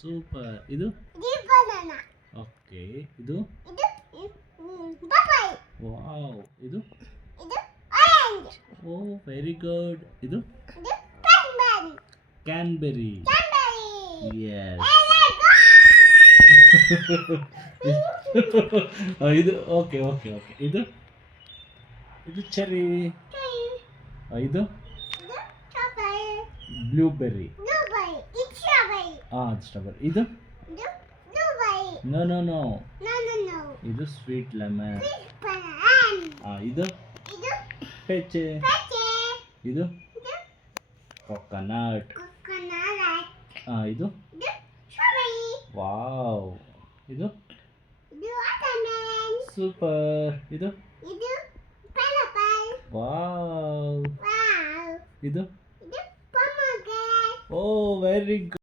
Super. ಇದು banana. Okay. ಇದು Papaya. Wow. ಇದು Orange. Oh very good. ಇದು Penguin. Cranberry. Strawberry. Yes. Very ಇದು ಓಕೆ ಓಕೆ ಓಕೆ. ಇದು ಚೆರಿ. ಇದು strawberry. Blueberry. Blueberry. It's strawberry. Strawberry. ಇದು Blueberry. No no no. No. ಇದು sweet lemon. This banana. ಇದು It's peach. peach. ಇದು coconut. Coconut. ಇದು Strawberry. Wow. ಇದು Watermelon. Super. ಇದು Pineapple. ವಾವ್. Wow. ಇದು Pomegranate. Oh very good.